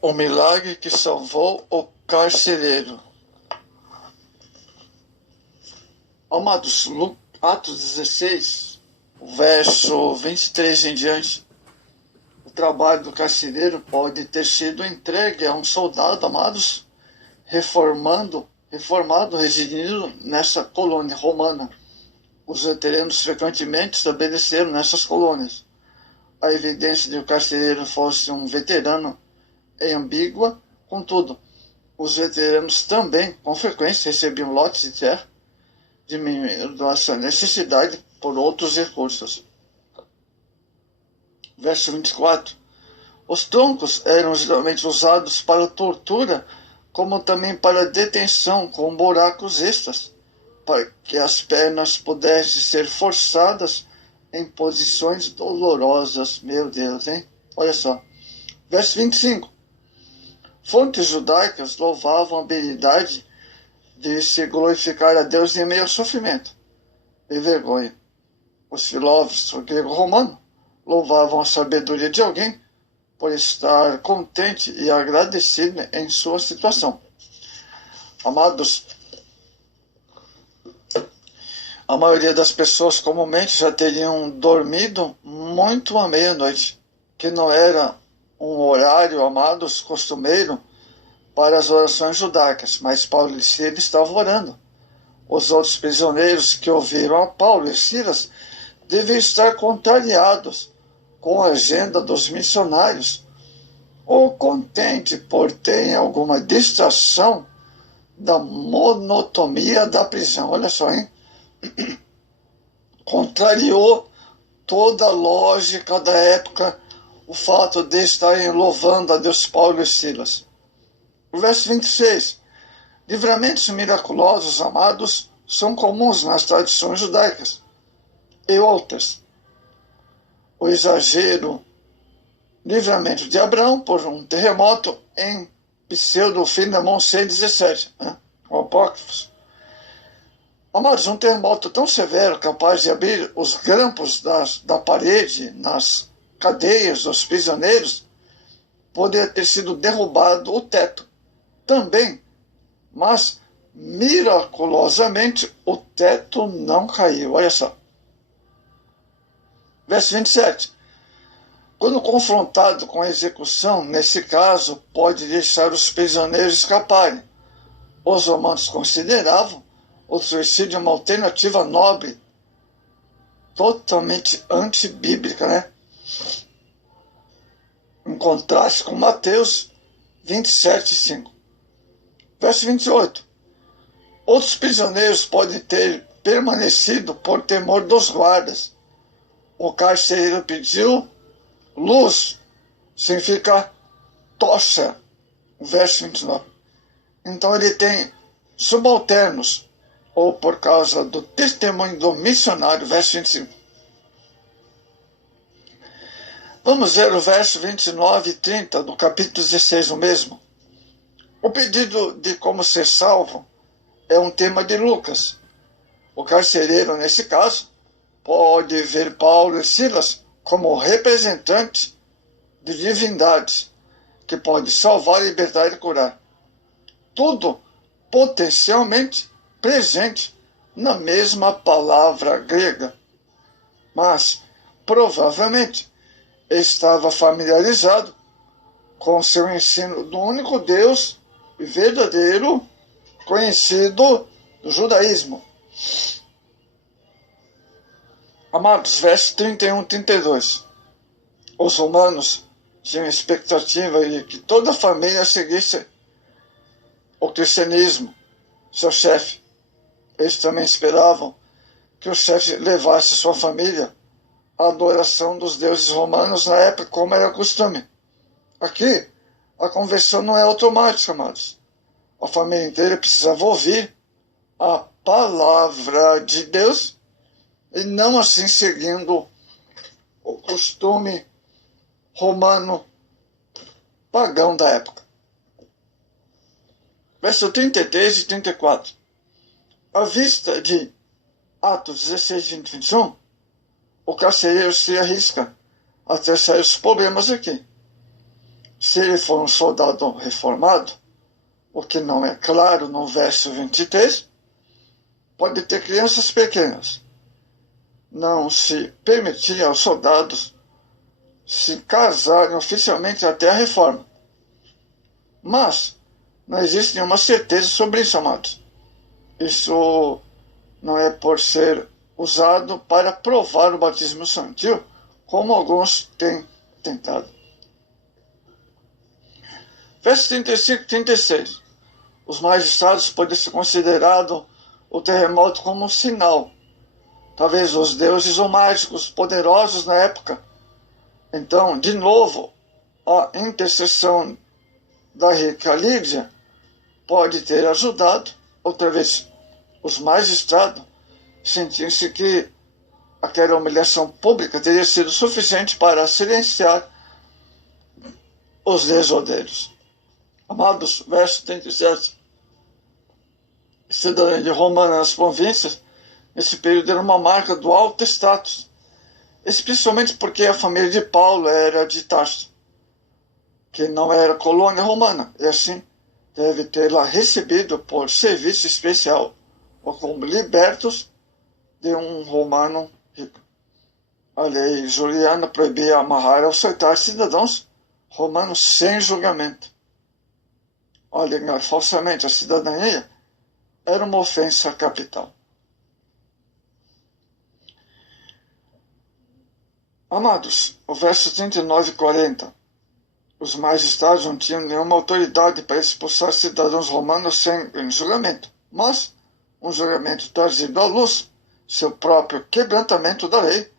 O milagre que salvou o carcereiro. Amados, Atos 16, verso 23 em diante. O trabalho do carcereiro pode ter sido entregue a um soldado, amados, reformado, residindo nessa colônia romana. Os veteranos frequentemente estabeleceram nessas colônias. A evidência de que o carcereiro fosse um veterano é ambígua, contudo, os veteranos também, com frequência, recebiam lotes de terra, diminuindo a sua necessidade por outros recursos. Verso 24. Os troncos eram geralmente usados para tortura, como também para detenção, com buracos extras, para que as pernas pudessem ser forçadas em posições dolorosas. Meu Deus, hein? Olha só. Verso 25. Fontes judaicas louvavam a habilidade de se glorificar a Deus em meio ao sofrimento e vergonha. Os filósofos grego-romanos louvavam a sabedoria de alguém por estar contente e agradecido em sua situação. Amados, a maioria das pessoas comumente já teriam dormido muito à meia-noite, que não era um horário, amados, costumeiro para as orações judaicas, mas Paulo e Silas estavam orando. Os outros prisioneiros que ouviram a Paulo e Silas deviam estar contrariados com a agenda dos missionários, ou contente por ter alguma distração da monotonia da prisão. Olha só, hein? Contrariou toda a lógica da época o fato de estarem louvando a Deus Paulo e Silas. O verso 26. Livramentos miraculosos, amados, são comuns nas tradições judaicas e outras. O exagero, livramento de Abraão por um terremoto em Pseudo-Filemon 6,17, o Apócrifos. Amados, um terremoto tão severo, capaz de abrir os grampos da parede nas cadeias dos prisioneiros, poderia ter sido derrubado o teto também, mas miraculosamente o teto não caiu. Olha só. Verso 27. Quando confrontado com a execução, nesse caso, pode deixar os prisioneiros escaparem. Os romanos consideravam o suicídio uma alternativa nobre, totalmente antibíblica, né? Em contraste com Mateus 27:5. Verso 28. Outros prisioneiros podem ter permanecido por temor dos guardas. O carcereiro pediu luz, significa tocha. Verso 29. Então ele tem subalternos, ou por causa do testemunho do missionário, verso 25. Vamos ver o verso 29 e 30 do capítulo 16, o mesmo. O pedido de como ser salvo é um tema de Lucas. O carcereiro, nesse caso, pode ver Paulo e Silas como representantes de divindades que pode salvar, libertar e curar. Tudo potencialmente presente na mesma palavra grega, mas provavelmente estava familiarizado com seu ensino do único Deus verdadeiro conhecido do judaísmo. Amados, versos 31 e 32. Os romanos tinham expectativa de que toda a família seguisse o cristianismo, seu chefe. Eles também esperavam que o chefe levasse sua família à adoração dos deuses romanos na época, como era costume. Aqui, a conversão não é automática, amados. A família inteira precisava ouvir a palavra de Deus e não assim seguindo o costume romano pagão da época. Verso 33 e 34. À vista de Atos 16, 20 e 21, o carcereiro se arrisca a ter sérios problemas aqui. se ele for um soldado reformado, o que não é claro no verso 23, pode ter crianças pequenas. Não se permitia aos soldados se casarem oficialmente até a reforma. Mas não existe nenhuma certeza sobre isso, amados. Isso não é por ser usado para provar o batismo infantil, como alguns têm tentado. Verso 35 e 36. Os magistrados podem ser considerados o terremoto como um sinal. Talvez os deuses ou mágicos poderosos na época. Então, de novo, a intercessão da rica Lídia pode ter ajudado, outra vez, os magistrados sentindo-se que aquela humilhação pública teria sido suficiente para silenciar os desordeiros. Amados, verso 37. Cidadania romana nas províncias, nesse período era uma marca do alto status, especialmente porque a família de Paulo era de Tarso, que não era colônia romana, e assim deve tê-la recebido por serviço especial, ou como libertos de um romano rico. A lei juliana proibia amarrar ou açoitar cidadãos romanos sem julgamento. Alegar falsamente a cidadania era uma ofensa capital. Amados, o verso 39 e 40. Os magistrados não tinham nenhuma autoridade para expulsar cidadãos romanos sem julgamento, mas um julgamento trazido à luz, seu próprio quebrantamento da lei,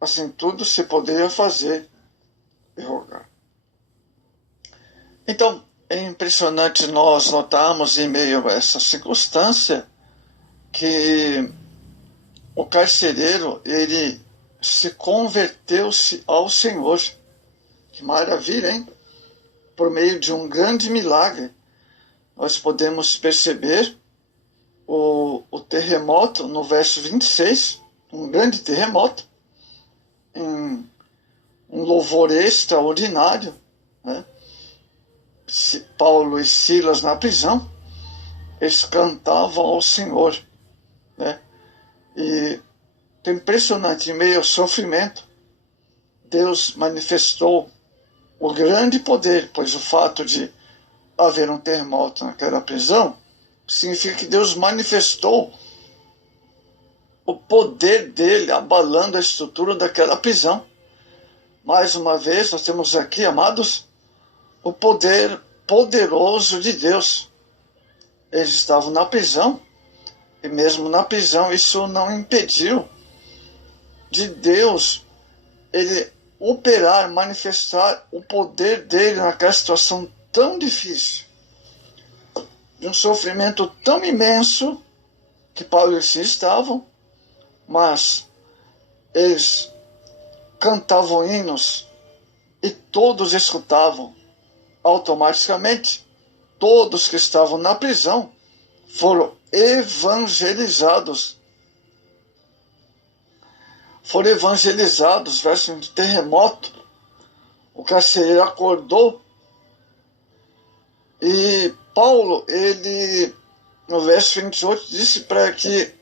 assim tudo se poderia fazer e rogar. Então, é impressionante nós notarmos em meio a essa circunstância que o carcereiro, ele se converteu-se ao Senhor. Que maravilha, hein? Por meio de um grande milagre, nós podemos perceber o terremoto no verso 26, um grande terremoto, um louvor extraordinário, né? Paulo e Silas na prisão, eles cantavam ao Senhor, né? E é impressionante, em meio ao sofrimento, Deus manifestou o grande poder, pois o fato de haver um terremoto naquela prisão significa que Deus manifestou o poder dele abalando a estrutura daquela prisão. Mais uma vez, nós temos aqui, amados, o poder poderoso de Deus. Eles estavam na prisão, e mesmo na prisão isso não impediu de Deus ele operar, manifestar o poder dele naquela situação tão difícil, de um sofrimento tão imenso que Paulo e Silas estavam, mas eles cantavam hinos e todos escutavam. Automaticamente, todos que estavam na prisão foram evangelizados. Foram evangelizados, verso de terremoto. O carcereiro acordou e Paulo, ele, no verso 28, disse para que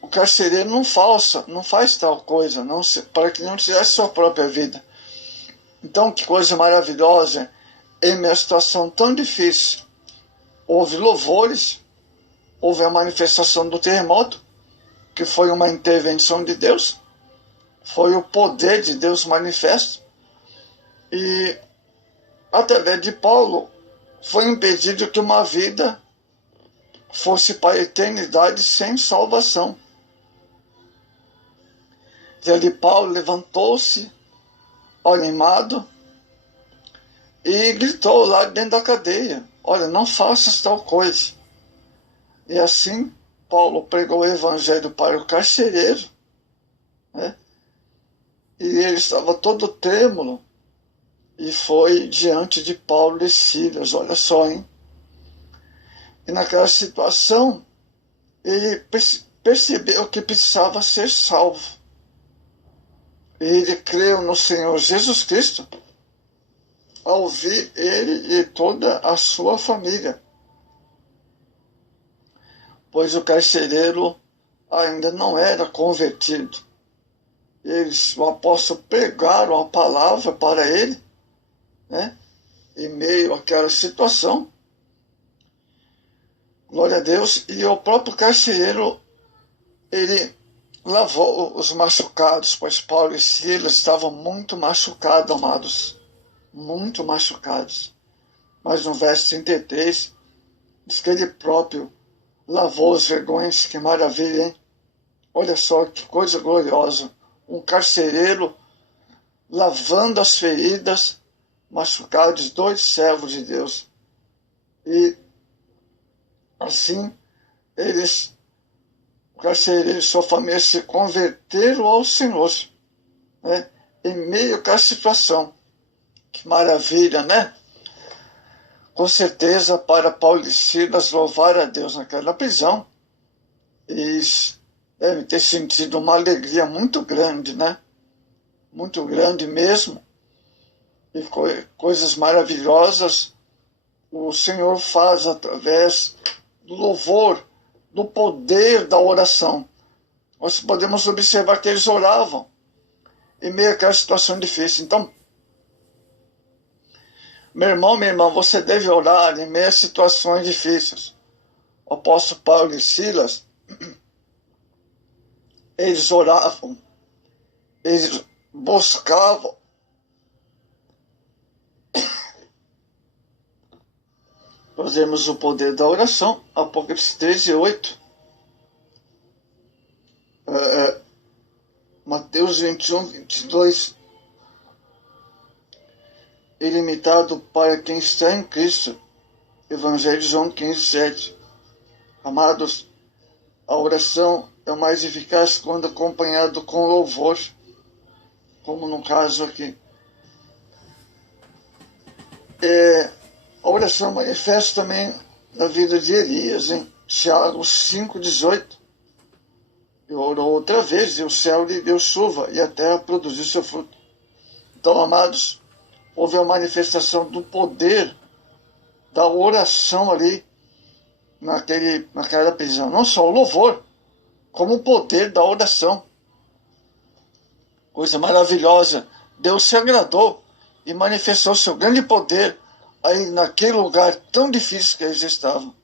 o carcereiro não faz tal coisa, para que não tivesse sua própria vida. Então, que coisa maravilhosa, em minha situação tão difícil, houve louvores, houve a manifestação do terremoto, que foi uma intervenção de Deus, foi o poder de Deus manifesto, e através de Paulo foi impedido que uma vida fosse para a eternidade sem salvação. E ali Paulo levantou-se, animado, e gritou lá dentro da cadeia: olha, não faças tal coisa. E assim Paulo pregou o evangelho para o carcereiro, né? E ele estava todo trêmulo e foi diante de Paulo e Silas, olha só, hein? E naquela situação ele percebeu que precisava ser salvo. E ele creu no Senhor Jesus Cristo a ouvir ele e toda a sua família, pois o carcereiro ainda não era convertido. O apóstolo pregaram a palavra para ele, né? Em meio àquela situação. Glória a Deus. E o próprio carcereiro, ele lavou os machucados, pois Paulo e Silas estavam muito machucados, amados. Muito machucados. Mas no verso 33, diz que ele próprio lavou os vergões. Que maravilha, hein? Olha só que coisa gloriosa. Um carcereiro lavando as feridas machucadas de 2 servos de Deus. E assim, o carcereiro e sua família se converteram ao Senhor, né? Em meio àquela situação. Que maravilha, né? Com certeza, para Paulo e Silas louvar a Deus naquela prisão, eles devem ter sentido uma alegria muito grande, né? Muito grande mesmo. E coisas maravilhosas o Senhor faz através do louvor, do poder da oração. Nós podemos observar que eles oravam em meio àquela situação difícil. Então, meu irmão, minha irmã, você deve orar em meio a situações difíceis. O apóstolo Paulo e Silas, eles oravam, eles buscavam fazermos o poder da oração. Apocalipse 13:8. Mateus 21:22. Ilimitado para quem está em Cristo. Evangelho de João 15:7. Amados, a oração é mais eficaz quando acompanhado com louvor, como no caso aqui. A oração manifesta também na vida de Elias, em Tiago 5:18. Ele orou outra vez e o céu lhe deu chuva e a terra produziu seu fruto. Então, amados, houve a manifestação do poder da oração ali naquela prisão. Não só o louvor, como o poder da oração. Coisa maravilhosa. Deus se agradou e manifestou seu grande poder aí naquele lugar tão difícil que eles estavam.